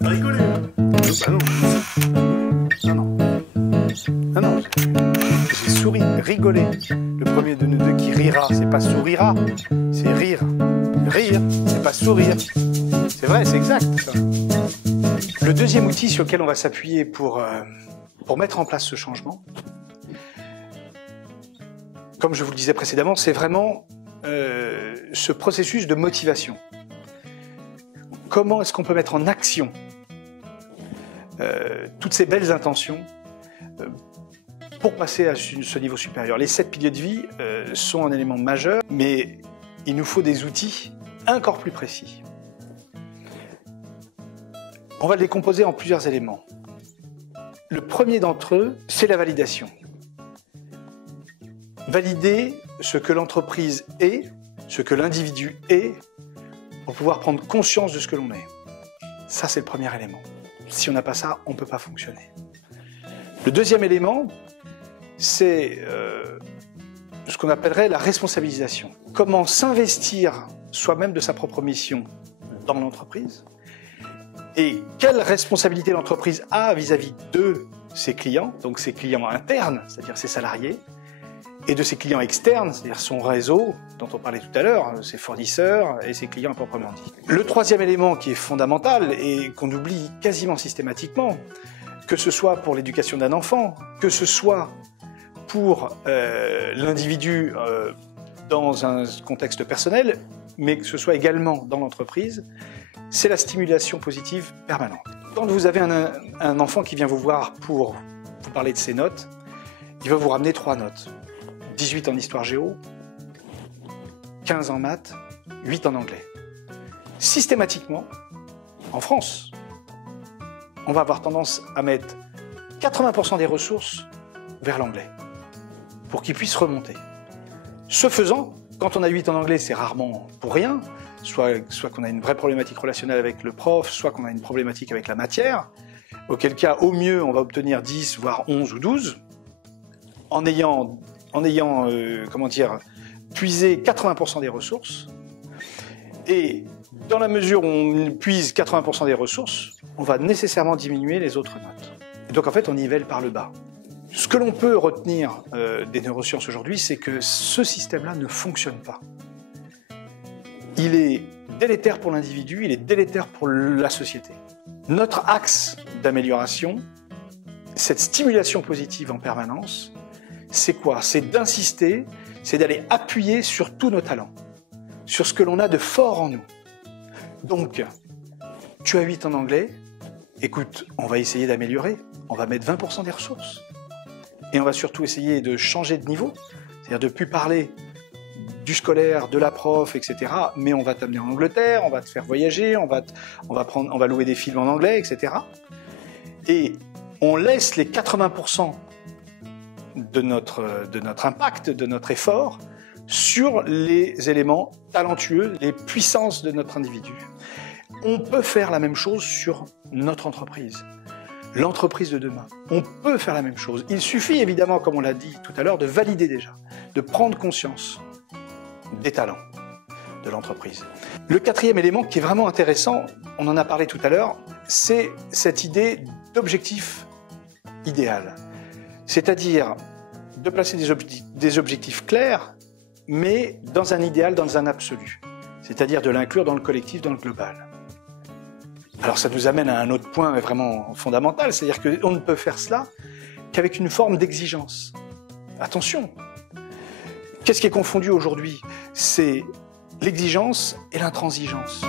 Rigoler, hein. Bah non. Non, non. Non, non. J'ai souri, rigoler. Le premier de nous deux qui rira, c'est pas sourira, c'est rire. Rire, c'est pas sourire. C'est vrai, c'est exact, ça. Le deuxième outil sur lequel on va s'appuyer pour mettre en place ce changement, comme je vous le disais précédemment, c'est vraiment ce processus de motivation. Comment est-ce qu'on peut mettre en action toutes ces belles intentions pour passer à ce niveau supérieur? Les 7 piliers de vie sont un élément majeur, mais il nous faut des outils encore plus précis. On va le décomposer en plusieurs éléments. Le premier d'entre eux, c'est la validation. Valider ce que l'entreprise est, ce que l'individu est, pour pouvoir prendre conscience de ce que l'on est. Ça, c'est le premier élément. Si on n'a pas ça, on ne peut pas fonctionner. Le deuxième élément, c'est ce qu'on appellerait la responsabilisation. Comment s'investir soi-même de sa propre mission dans l'entreprise et quelle responsabilité l'entreprise a vis-à-vis de ses clients, donc ses clients internes, c'est-à-dire ses salariés, et de ses clients externes, c'est-à-dire son réseau, dont on parlait tout à l'heure, ses fournisseurs et ses clients proprement dit. Le troisième élément qui est fondamental et qu'on oublie quasiment systématiquement, que ce soit pour l'éducation d'un enfant, que ce soit pour l'individu dans un contexte personnel, mais que ce soit également dans l'entreprise, c'est la stimulation positive permanente. Quand vous avez un enfant qui vient vous voir pour vous parler de ses notes, il va vous ramener 3 notes. 18 en histoire géo, 15 en maths, 8 en anglais. Systématiquement, en France, on va avoir tendance à mettre 80% des ressources vers l'anglais, pour qu'il puisse remonter. Ce faisant, quand on a 8 en anglais, c'est rarement pour rien, soit qu'on a une vraie problématique relationnelle avec le prof, soit qu'on a une problématique avec la matière, auquel cas, au mieux, on va obtenir 10, voire 11 ou 12, en ayant puisé 80% des ressources. Et dans la mesure où on puise 80% des ressources, on va nécessairement diminuer les autres notes. Et donc en fait, on nivelle par le bas. Ce que l'on peut retenir des neurosciences aujourd'hui, c'est que ce système-là ne fonctionne pas. Il est délétère pour l'individu, il est délétère pour la société. Notre axe d'amélioration, cette stimulation positive en permanence, c'est quoi? C'est d'insister, c'est d'aller appuyer sur tous nos talents, sur ce que l'on a de fort en nous. Donc, tu as 8 en anglais, écoute, on va essayer d'améliorer, on va mettre 20% des ressources. Et on va surtout essayer de changer de niveau, c'est-à-dire de ne plus parler du scolaire, de la prof, etc. Mais on va t'amener en Angleterre, on va te faire voyager, on va louer des films en anglais, etc. Et on laisse les 80% de notre impact, de notre effort, sur les éléments talentueux, les puissances de notre individu. On peut faire la même chose sur notre entreprise, l'entreprise de demain. On peut faire la même chose. Il suffit évidemment, comme on l'a dit tout à l'heure, de valider déjà, de prendre conscience des talents de l'entreprise. Le quatrième élément qui est vraiment intéressant, on en a parlé tout à l'heure, c'est cette idée d'objectif idéal. C'est-à-dire de placer des objectifs clairs, mais dans un idéal, dans un absolu. C'est-à-dire de l'inclure dans le collectif, dans le global. Alors ça nous amène à un autre point vraiment fondamental, c'est-à-dire qu'on ne peut faire cela qu'avec une forme d'exigence. Attention, qu'est-ce qui est confondu aujourd'hui? C'est l'exigence et l'intransigeance.